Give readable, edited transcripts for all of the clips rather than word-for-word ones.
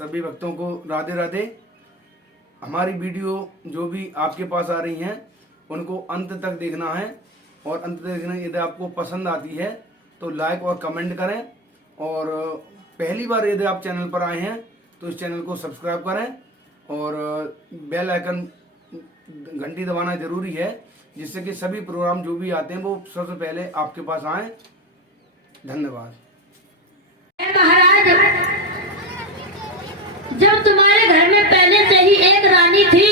सभी भक्तों को राधे राधे। हमारी वीडियो जो भी आपके पास आ रही हैं उनको अंत तक देखना है, और अंत तक देखना, यदि आपको पसंद आती है तो लाइक और कमेंट करें, और पहली बार यदि आप चैनल पर आए हैं तो इस चैनल को सब्सक्राइब करें, और बेल आइकन घंटी दबाना जरूरी है, जिससे कि सभी प्रोग्राम जो भी आते हैं वो सबसे पहले आपके पास आए। धन्यवाद। महाराज, जब तुम्हारे घर में पहले से ही एक रानी थी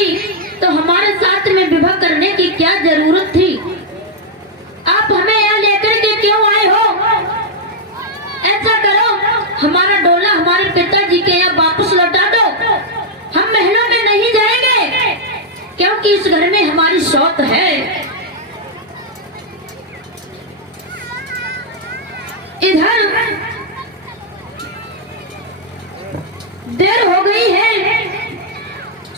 तो हमारे साथ में विवाह करने की क्या जरूरत थी? आप हमें यहाँ लेकर के क्यों आए हो? ऐसा करो, हमारा डोला हमारे पिताजी के यहाँ वापस लौटा दो। हम महलों में नहीं जाएंगे, क्योंकि इस घर में हमारी शौक है। इधर देर हो गई है,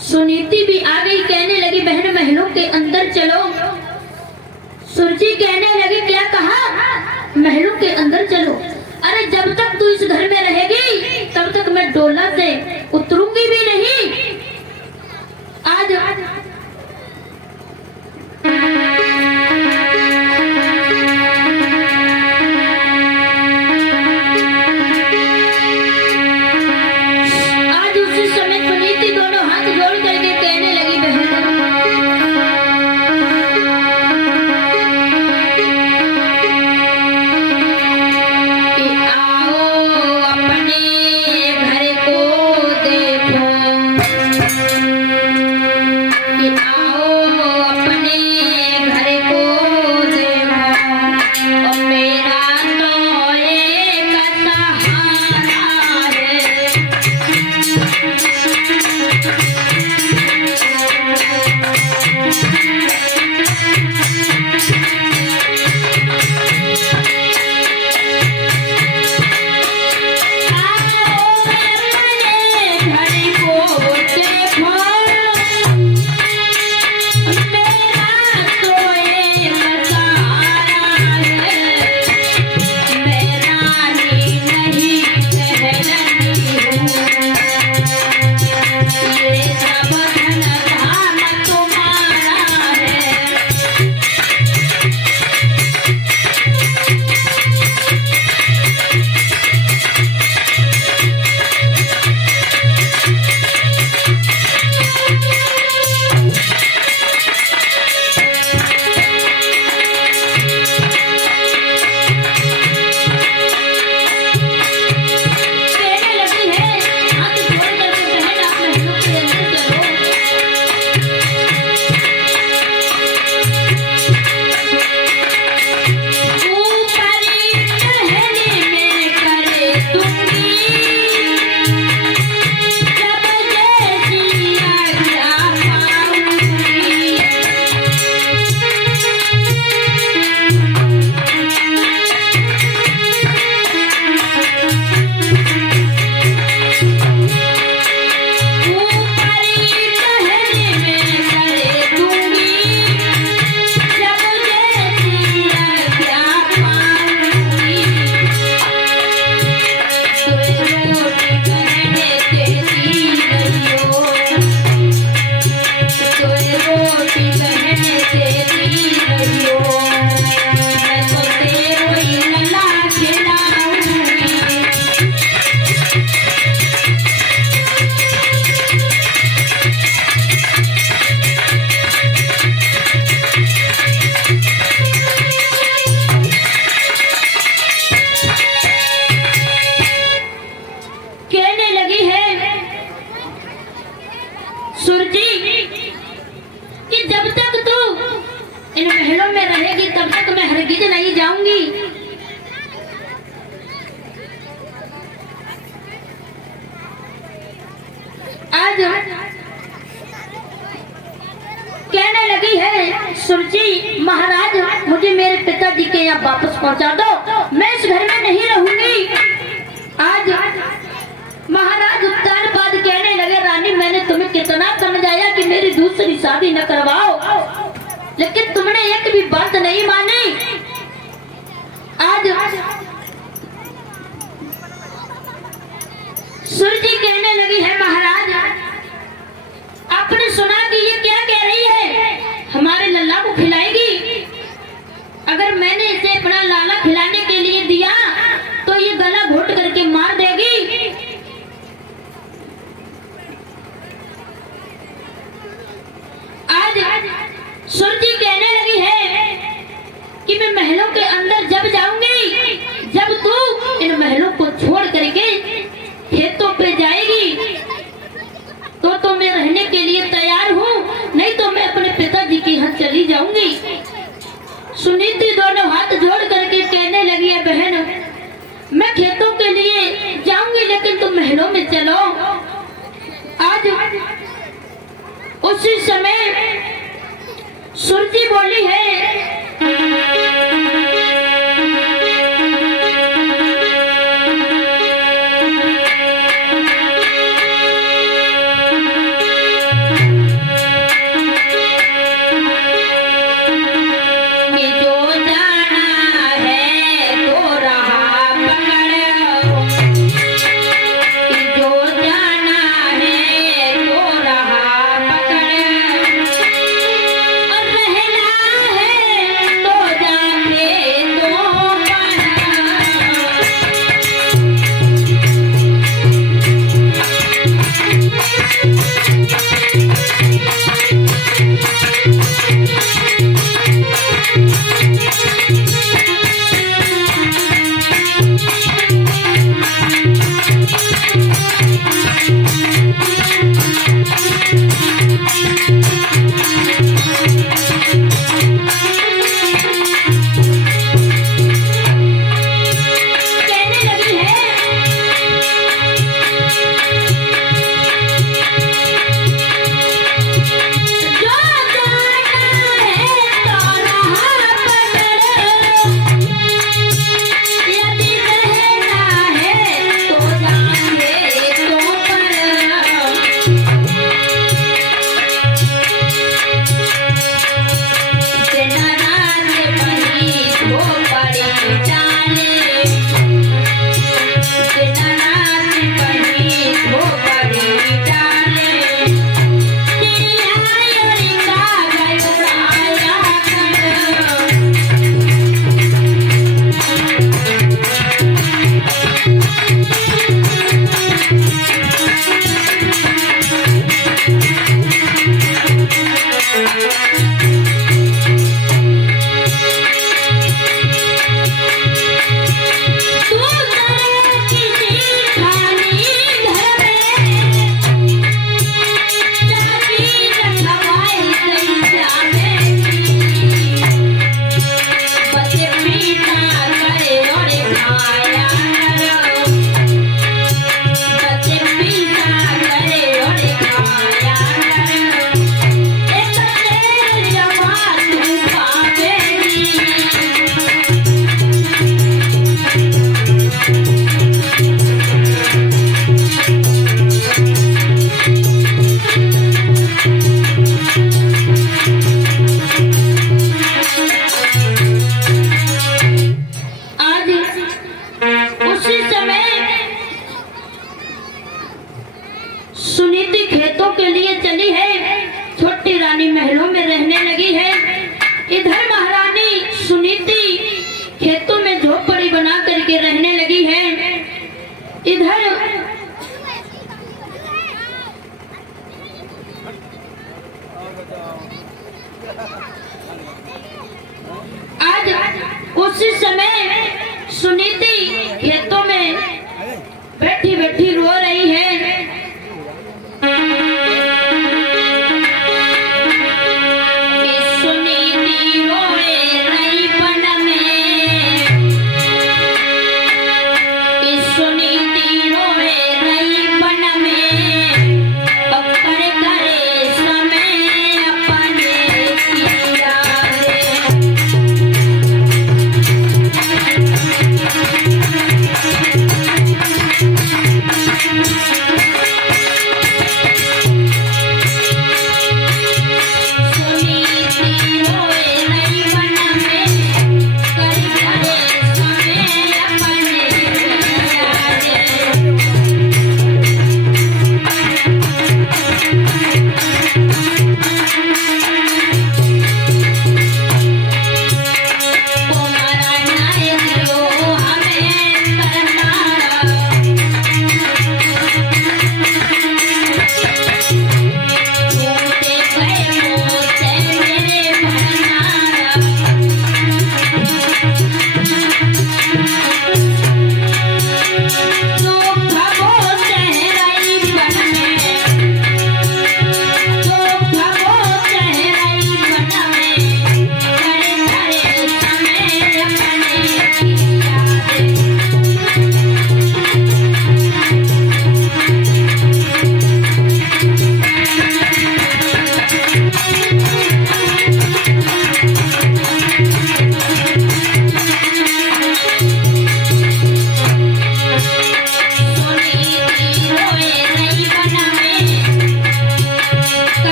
सुनीति भी आ गई, कहने लगी बहन महलों के अंदर चलो। सुरजी कहने लगी क्या कहा? महलों के अंदर चलो। अरे जब तक तू इस घर में रहेगी तब तक मैं डोला से उतरूंगी भी नहीं। आज उसी समय सुनीति दोनों हाथ जोड़ करके कहने लगी बहन, इन महलों में रहेगी तब तक मैं हरगिज नहीं जाऊंगी। आज कहने लगी है सुरजी, महाराज मुझे मेरे पिताजी के यहाँ वापस पहुंचा दो, मैं इस घर में नहीं रहूंगी। आज महाराज उत्तानपाद कहने लगे, रानी मैंने तुम्हें कितना समझाया कि मेरी दूसरी शादी न करवाओ, लेकिन तुमने एक भी बात नहीं मानी। आज सुरजी कहने लगी है सुरती कहने लगी है कि मैं महलों के अंदर जब जाऊंगी, जब तू इन महलों को छोड़ करके खेतों पे जाएगी तो मैं रहने के लिए तैयार हूँ, नहीं तो मैं अपने पिताजी के यहाँ चली जाऊंगी। सुनीति दोनों हाथ जोड़ करके कहने लगी है, बहन मैं खेतों के लिए जाऊंगी लेकिन तुम महलों में चलो। आज उसी समय सुरती बोली है, सुनीति खेतों के लिए चली है, छोटी रानी महलों में रहने लगी है। इधर महारानी सुनीति खेतों में झोपड़ी बना करके रहने लगी है। इधर आज उसी समय सुनीति खेतों में बैठी बैठी रो रही है। Yeah.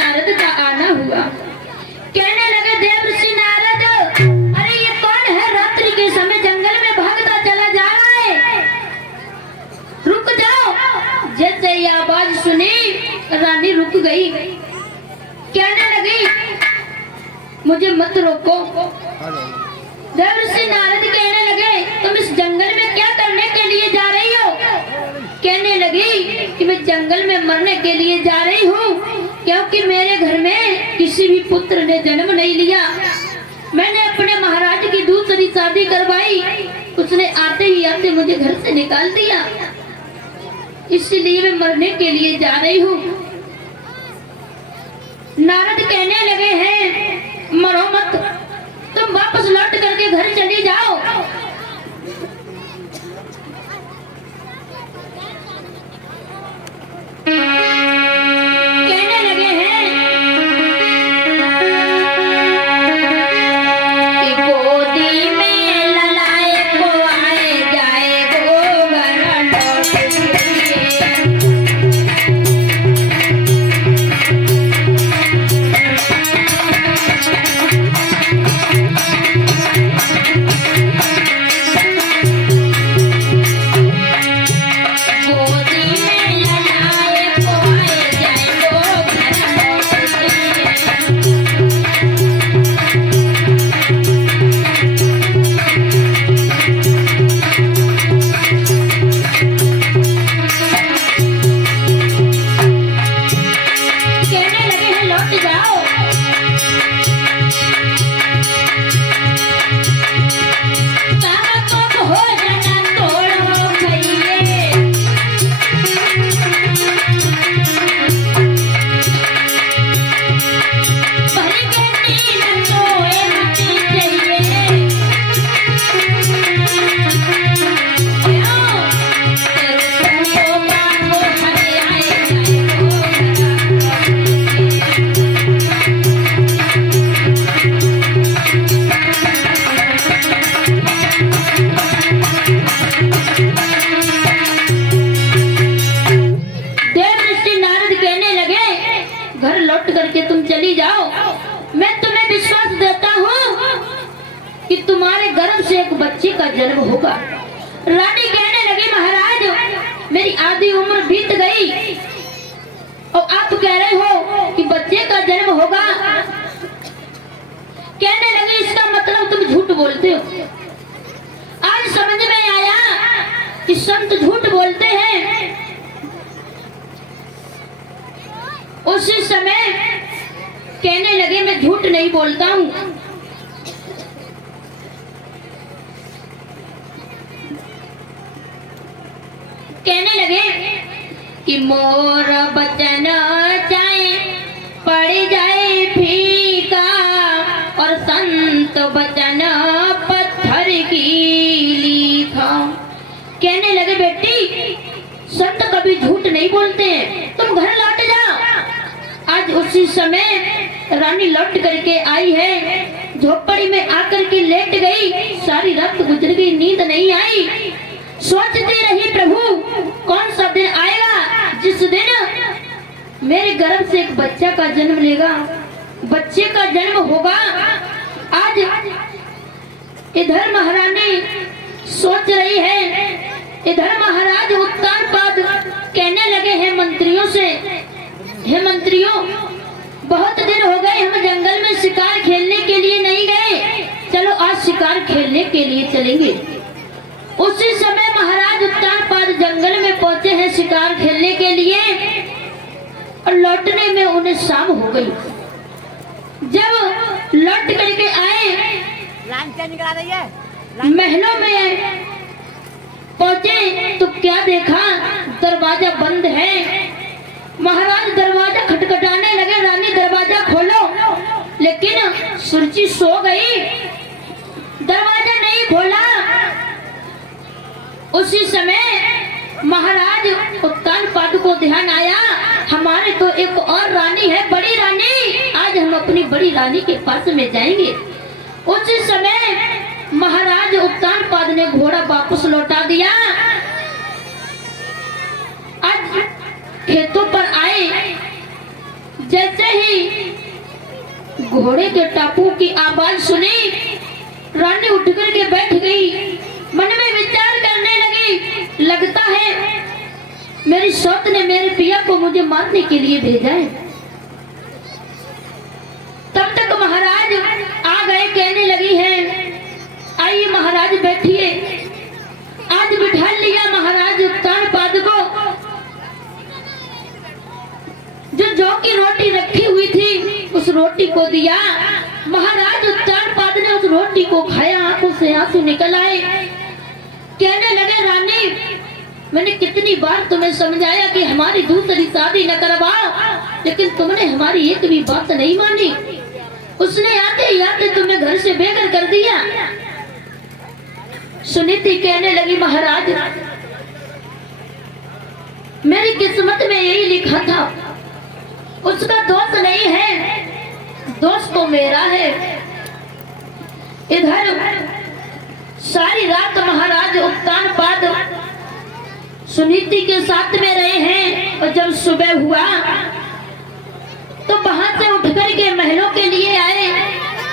नारद का आना हुआ। कहने लगे देवर्षि नारद, अरे ये कौन है रात्रि के समय जंगल में भागता चला जा रहा है, रुक जाओ। जैसे ये आवाज सुनी रानी रुक गई। कहने लगी मुझे मत रोको। देवर्षि नारद कहने लगे तुम इस जंगल में क्या करने के लिए जा रही हो? कहने लगी कि मैं जंगल में मरने के लिए जा रही हूँ, क्योंकि मेरे घर में किसी भी पुत्र ने जन्म नहीं लिया। मैंने अपने महाराज की दूसरी शादी करवाई, उसने आते ही आते मुझे घर से निकाल दिया, इसलिए मैं मरने के लिए जा रही हूँ। नारद कहने लगे हैं मरो मत, तुम वापस लौट करके घर चली जाओ। कहने लगे हैं कि गोदी में ललाए को आए जाए वो घर लौट के। करके तुम चली जाओ, मैं तुम्हें विश्वास देता हूँ कि तुम्हारे गर्भ से एक बच्चे का जन्म होगा। रानी कहने लगी महाराज मेरी आधी उम्र बीत गई और आप कह रहे हो कि बच्चे का जन्म होगा। कहने लगे इसका मतलब तुम झूठ बोलते हो। आज समझ में आया कि संत झूठ बोलते हैं। उसी समय कहने लगे मैं झूठ नहीं बोलता हूं। कहने लगे कि मोर बचन चाहे पड़ जाए फीका और संत बचन पत्थर की लीखा। कहने लगे बेटी संत कभी झूठ नहीं बोलते हैं, तुम घर लौट जाओ। आज उसी समय रानी लौट करके आई है, झोपड़ी में आकर के लेट गई। सारी रात गुजर गई, नींद नहीं आई। सोचती रही प्रभु कौन सा दिन आएगा जिस दिन मेरे गर्भ से एक बच्चा का जन्म लेगा, बच्चे का जन्म होगा। आज इधर महारानी सोच रही है, इधर महाराज उत्तानपाद कहने लगे हैं मंत्रियों से, हे मंत्रियों बहुत दिन हो गए हम जंगल में शिकार खेलने के लिए नहीं गए, चलो आज शिकार खेलने के लिए चलेंगे। उसी समय महाराज उत्तानपाद जंगल में पहुंचे हैं शिकार खेलने के लिए और लौटने में उन्हें शाम हो गई। जब लौट करके आए महलों में पहुंचे तो क्या देखा, दरवाजा बंद है। महाराज दरवाजा खटखटाने लगे, रानी दरवाजा खोलो, लेकिन सुरची सो गई, दरवाजा नहीं खोला। उसी समय महाराज उत्तानपाद को ध्यान आया हमारे तो एक और रानी है, बड़ी रानी, आज हम अपनी बड़ी रानी के पास में जाएंगे। उसी समय महाराज उत्तानपाद ने घोड़ा वापस लौटा दिया। आज खेतों पर आए, जैसे ही घोड़े के टापू की आवाज सुनी, रानी उठ कर के बैठ गई। मन में विचार करने लगी, लगता है मेरी सौत ने मेरे पिया को मुझे मारने के लिए भेजा है। तब तक महाराज आ गए, कहने लगी है आइए महाराज बैठिए। आज बिठा लिया महाराज उत्तानपाद को। जो जौ की रोटी रखी हुई थी उस रोटी को दिया। महाराज उत्तानपाद ने उस रोटी को खाया, आंखों से आंसू निकल आए। कहने लगे रानी, मैंने कितनी बार तुम्हें समझाया कि हमारी दूसरी शादी न करवाओ, लेकिन तुमने हमारी एक भी बात नहीं मानी। उसने आते ही आते तुम्हें घर से बेघर कर दिया। सुनीति कहने लगी महाराज, मेरी किस्मत में यही लिखा था, उसका दोष नहीं है, दोष तो मेरा है। इधर सारी रात महाराज उत्तानपाद सुनीति के साथ में रहे हैं। और जब सुबह हुआ तो वहां से उठकर के महलों के लिए आए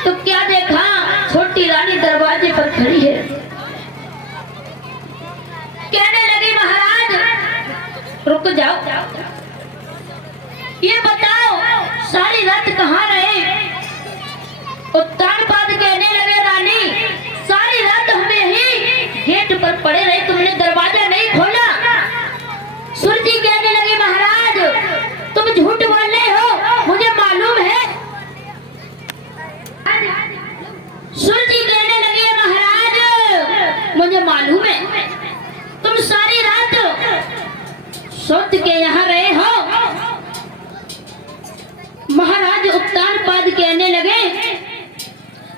तो क्या देखा, छोटी रानी दरवाजे पर खड़ी है। कहने लगी महाराज रुक जाओ, ये बताओ सारी रात कहाँ रहे। उत्तानपाद कहने लगे रानी, सारी रात हम यही गेट पर पड़े रहे, तुमने दरवाजा नहीं खोला। सूरजी कहने लगे महाराज तुम झूठ बोल रहे हो, मुझे मालूम है। सूरजी कहने लगे महाराज मुझे मालूम है, तुम सारी रात सोच के यहाँ रहे हो। महाराज उत्तानपाद कहने लगे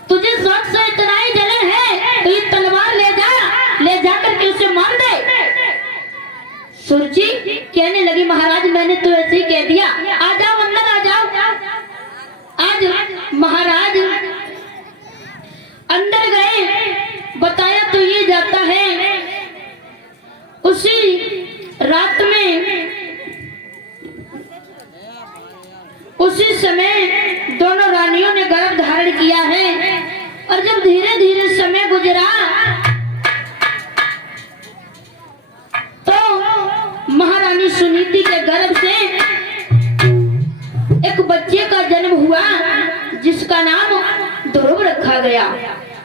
तुझे सोच से इतना ही जलन है तो ये तलवार ले जा करके उसे मार दे। सुरजी कहने लगी महाराज मैंने तो ऐसे ही कह दिया, आ जाओ अंदर आ जाओ। आज महाराज अंदर गए, बताया तो ये जाता है उसी रात में उसी समय दोनों रानियों ने गर्भ धारण किया है। और जब धीरे धीरे समय गुजरा तो महारानी सुनीति के गर्भ से एक बच्चे का जन्म हुआ जिसका नाम ध्रुव रखा गया।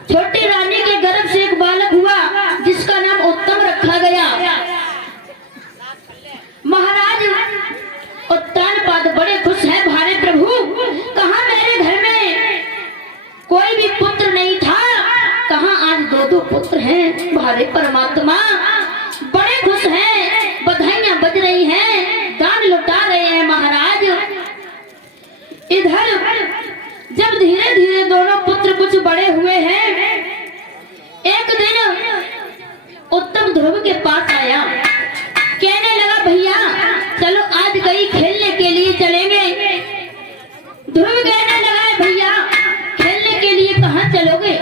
छोटी रानी के गर्भ से एक बालक हुआ जिसका नाम उत्तम रखा गया। महाराज उत्तानपाद बड़े खुश हैं, भारे प्रभु कहाँ मेरे घर में कोई भी पुत्र नहीं था, कहाँ आज दो पुत्र हैं। भारे परमात्मा बड़े खुश हैं, बधाइयां बज रही हैं, दान लुटा रहे हैं महाराज। इधर जब धीरे धीरे दोनों पुत्र कुछ बड़े हुए हैं, एक दिन उत्तम ध्रुव के पास आया, कहने लगा भैया चलो आज कहीं खेलने के लिए चलेंगे। ध्रुव कहने लगा भैया खेलने के लिए कहाँ चलोगे।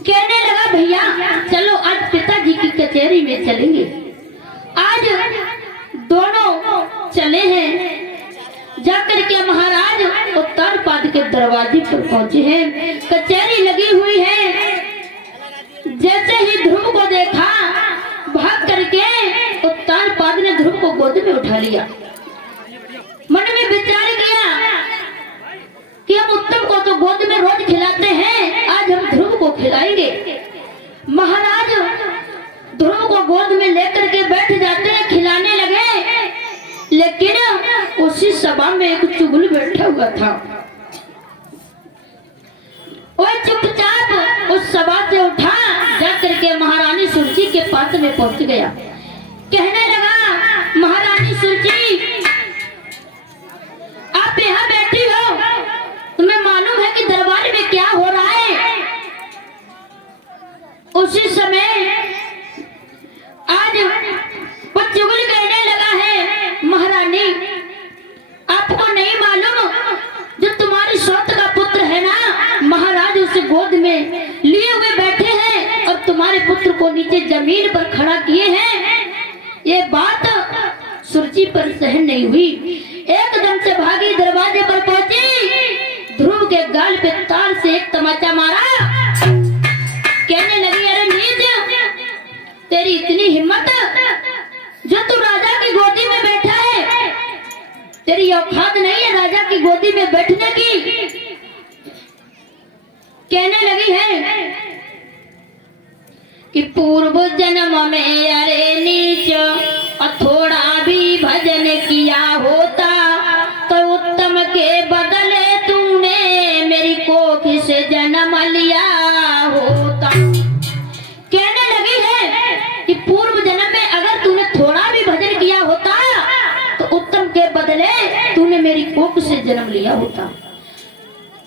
कहने लगा भैया चलो आज पिताजी की कचहरी में चलेंगे। आज दोनों चले हैं, जाकर के महाराज उत्तानपाद के दरवाजे पर पहुंचे हैं। कचहरी लगी हुई है। जैसे ही ध्रुव को देखा भाग करके उत्तानपाद ने ध्रुव को गोद में उठा लिया। मन में विचार किया कि हम उत्तम को तो गोद में रोज खिलाते हैं, आज हम ध्रुव को खिलाएंगे। महाराज ध्रुव को गोद में लेकर के बैठ जाते हैं, खिलाने लगे। लेकिन उसी सभा में एक चुगल बैठा हुआ था। वो चुपचाप उस सभा से उठा, जाकर के महारानी सुरजी के पास में पहुंच गया। कहने लगा महारानी सुरजी आप यहाँ बैठी हो, तुम्हें मालूम है कि दरबार में क्या हो रहा है। उसी समय आज वो चुगल कहने लगा है महारानी आपको नहीं मालूम, जो तुम्हारी सौत का पुत्र है ना, महाराज उसे गोद में लिए हुए बैठे हैं और तुम्हारे पुत्र को नीचे जमीन पर खड़ा किए हैं। ये बात सुरजी पर सहन नहीं हुई, एकदम से भागी दरवाजे पर पहुंची गाल पे ताल से एक तमाचा मारा। कहने लगी, अरे नीच, तेरी इतनी हिम्मत जो तू राजा की गोदी में बैठा है, तेरी औकात नहीं है राजा की गोदी में बैठने की। कहने लगी है कि पूर्व जन्म में अरे नीच और थोड़ा भी भजन किया होता तो उत्तम के बदले तूने मेरी कोख से जन्म लिया होता। कहने लगी है कि पूर्व जन्म में अगर तूने थोड़ा भी भजन किया होता तो उत्तम के बदले तूने मेरी कोख से जन्म लिया होता।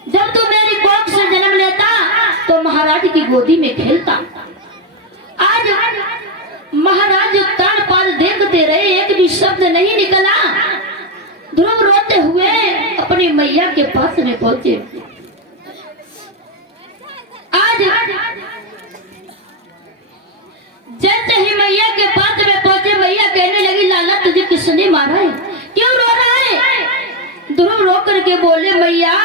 जब तू मेरी कोख से जन्म लेता तो महाराज की गोदी में खेलता। आज महाराज ताड़पाल देखते रहे, एक भी शब्द नहीं निकला। ध्रुव रोते हुए अपनी मैया के पास में पहुंचे। आज जैसे ही मैया के पास में पहुंचे, मैया कहने लगी, लाला तुझे किसने मारा है, क्यों रो रहा है? ध्रुव रो करके बोले, मैया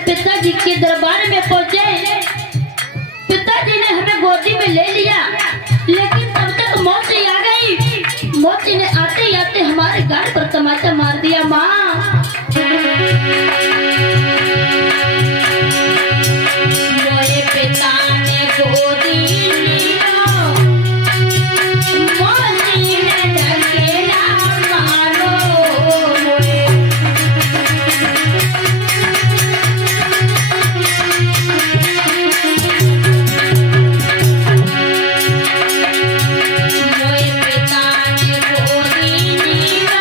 पिताजी के दरबार में पहुंचे। पिताजी ने हमें गोदी में ले लिया, लेकिन तब तक मौसी आ गई। मौसी ने आते ही आते हमारे गाल पर तमाचा मार दिया। माँ मोरे पिता ने गोदी लिया, मौसी ने धकेला मारो मोरे। मोरे पिता ने गोदी लिया,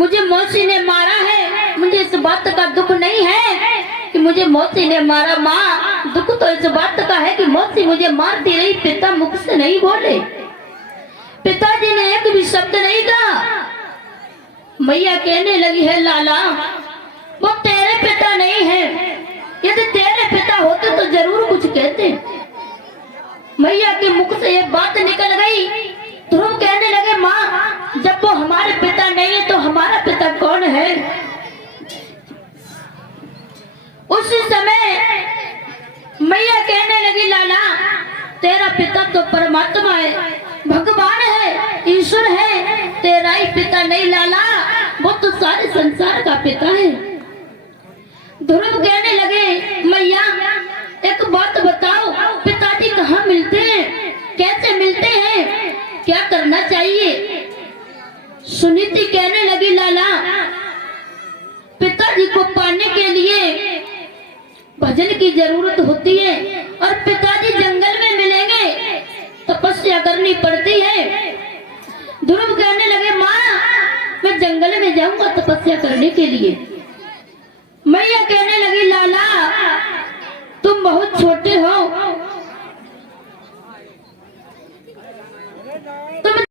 मुझे मौसी ने मारा है, मुझे इस बात का दुख नहीं है कि मुझे मौसी ने मारा। माँ, दुख तो इस बात का है कि मौसी मुझे मारती रही, पिता मुख से नहीं बोले, पिताजी ने एक भी शब्द नहीं कहा। मैया कहने लगी है लाला, वो तेरे पिता नहीं है, यदि तेरे पिता होते तो जरूर कुछ कहते। मैया के मुख से ये बात निकल गई। ध्रुव कहने लगे माँ, जब वो हमारे पिता नहीं है तो हमारा पिता कौन है? उस समय मैया कहने लगी लाला, तेरा पिता तो परमात्मा है, भगवान है, ईश्वर है, तेरा ही पिता नहीं लाला, वो तो सारे संसार का पिता है। ध्रुव कहने लगे मैया, एक बात बताओ, पिताजी कहाँ मिलते हैं, कैसे मिलते हैं, क्या करना चाहिए? सुनीति कहने लगी लाला, पिताजी को पाने के लिए भजन की जरूरत होती है और पिताजी जंगल में मिलेंगे, तपस्या करनी पड़ती है। ध्रुव कहने लगे माँ, मैं जंगल में जाऊंगा तपस्या करने के लिए। मैया कहने लगी लाला, तुम बहुत छोटे हो, तुम